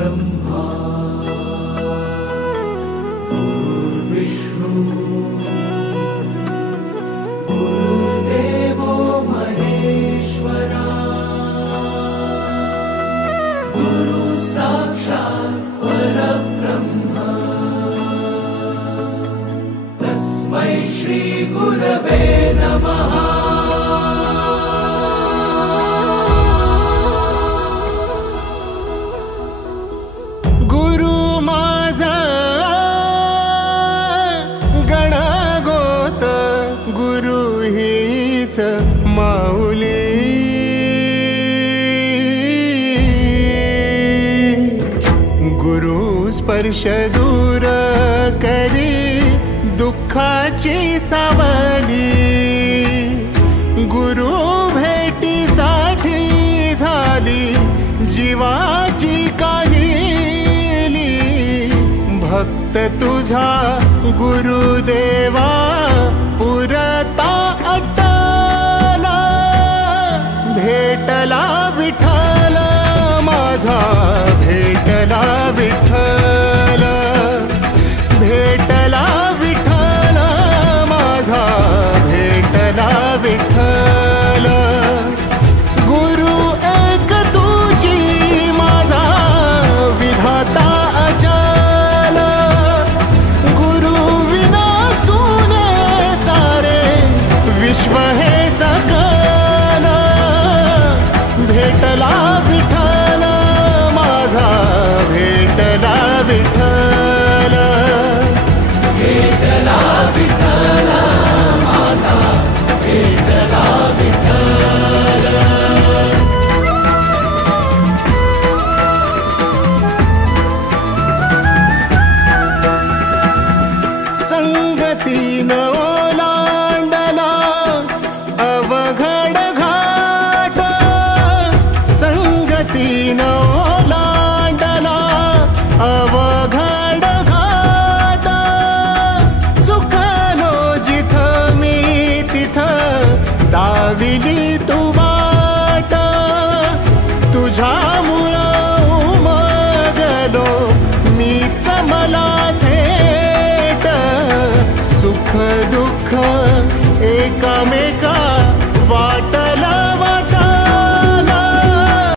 ब्रह्मा गुरुर्विष्णु गुरुर्देवो महेश्वरा गुरु साक्षात् परब्रह्म तस्मै श्री गुरवे नमः। माऊली गुरु स्पर्श दूर करी दुःखाची सावली गुरु भेटीसाठी झाली जीवाची काहिली भक्त तुझा गुरुदेवा पुरता भेटला विठ्ठल माझा भेटला विठ्ठल भेटला विठ्ठल माझा भेटला विठ्ठल गुरु एक तुझी माझा विधाता अचल गुरु विना सुने सारे विश्व हे सकल भेटला विठ्ठल माझा भेटला विठ्ठल भेटला विठ्ठल माझा भेटला विठ्ठल। संगतीन ओलांडला अवघड घाट संगतीन ओलांडला अवघड घाट चुकलो जिथं मी तिथं दाविली तू वाट तुझ्यामुळं उमगलो मीच मला थेट सुख दुःख एकामेका